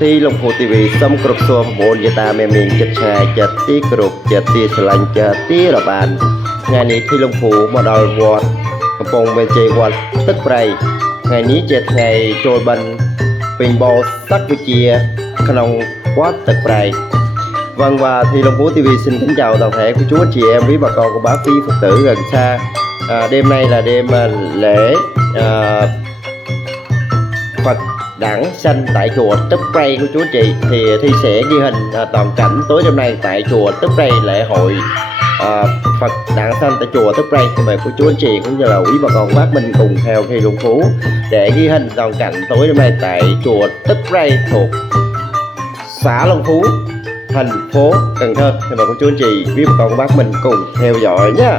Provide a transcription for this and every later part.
ที่ลงพูทีวีส้มกรุบซัวโบนยาตาเมมิงจัดชายจัดที่กรุบจัดที่สลันจัดที่ระบานงานนี้ที่ลงพูมาดอลวอดกระโปรงเบนเจวัดตึกไพรงานนี้เจ็ดไงโจยบันเป็นบอลซักวิเชียขนมวัดตึกไพรvâng và thì Long Phú TV xin kính chào toàn thể của chú anh chị em quý bà con của bác quý Phật tử gần xa. Đêm nay là đêm lễ Phật đản sanh tại chùa Tức Prey của chú anh chị. Thì Thi sẽ ghi hình toàn cảnh tối hôm nay tại chùa Tức Prey lễ hội Phật đản sanh tại chùa Tức Prey. Mời của chú anh chị cũng như là quý bà con bác mình cùng theo Thi Long Phú để ghi hình toàn cảnh tối hôm nay tại chùa Tức Prey thuộc xã Long Phú, thành phố Cần Thơ. Thì mời cô chú anh chị quý bà con của bác mình cùng theo dõi nhé.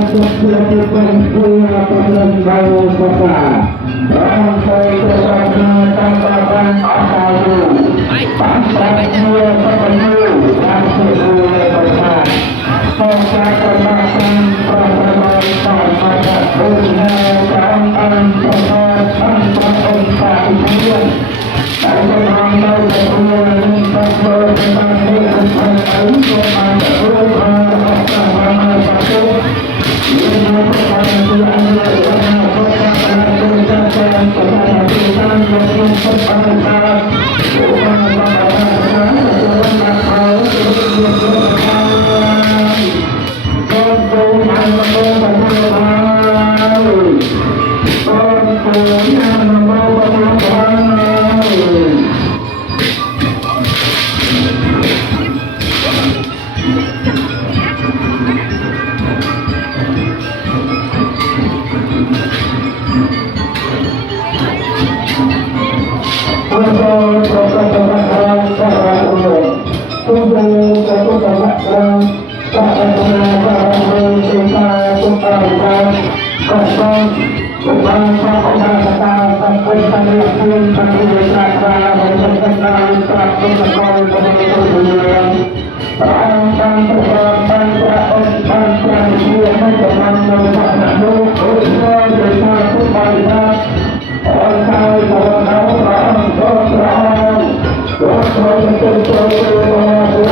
Hãy subscribe cho kênh Ghiền Mì Gõ để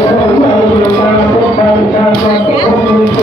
không bỏ lỡ những video hấp dẫn.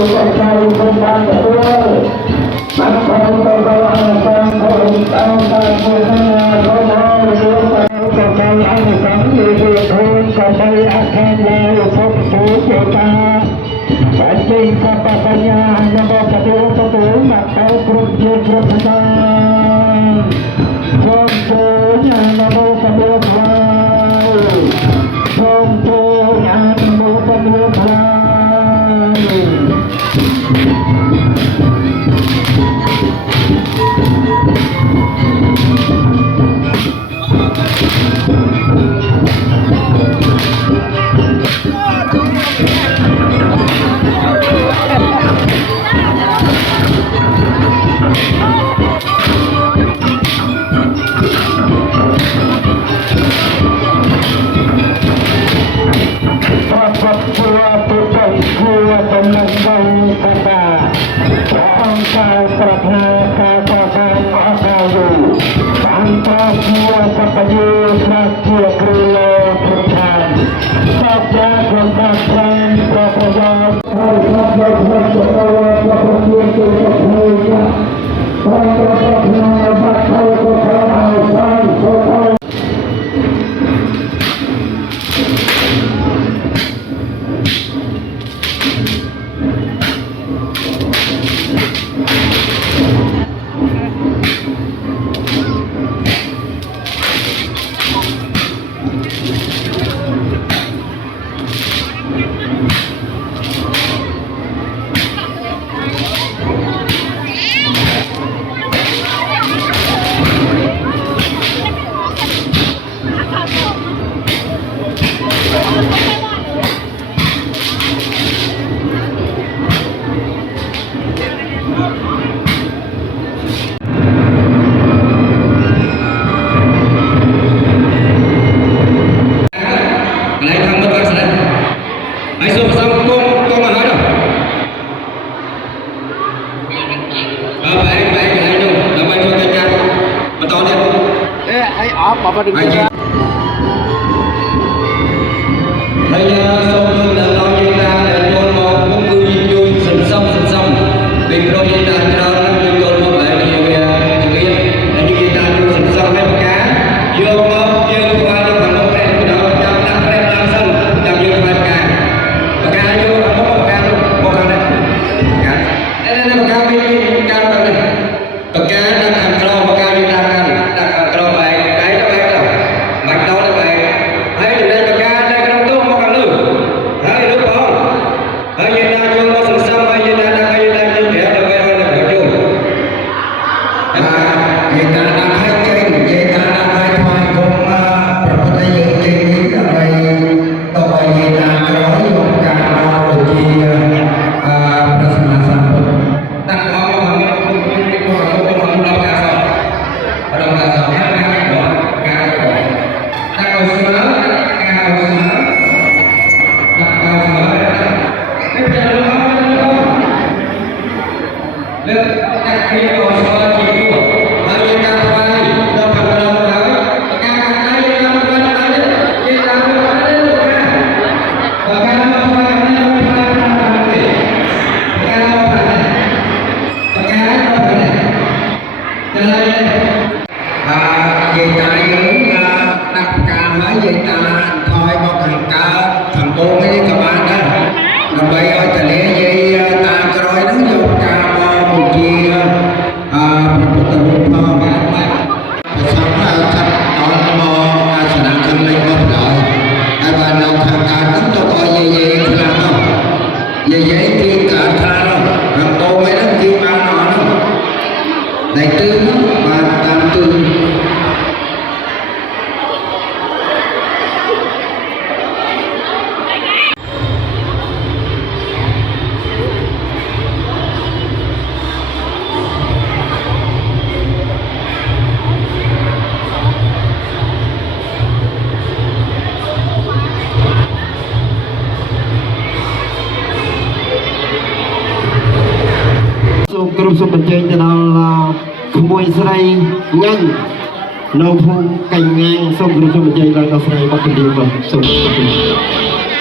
គ្រប់សូមបញ្ជើញទៅដល់ក្មួយស្រីញ៉ាញ់នៅភូមិកញ្ញាំងសូមគ្រប់សូមបញ្ជើញដល់ស្រីបាត់ពលាបាទសូមអរគុណ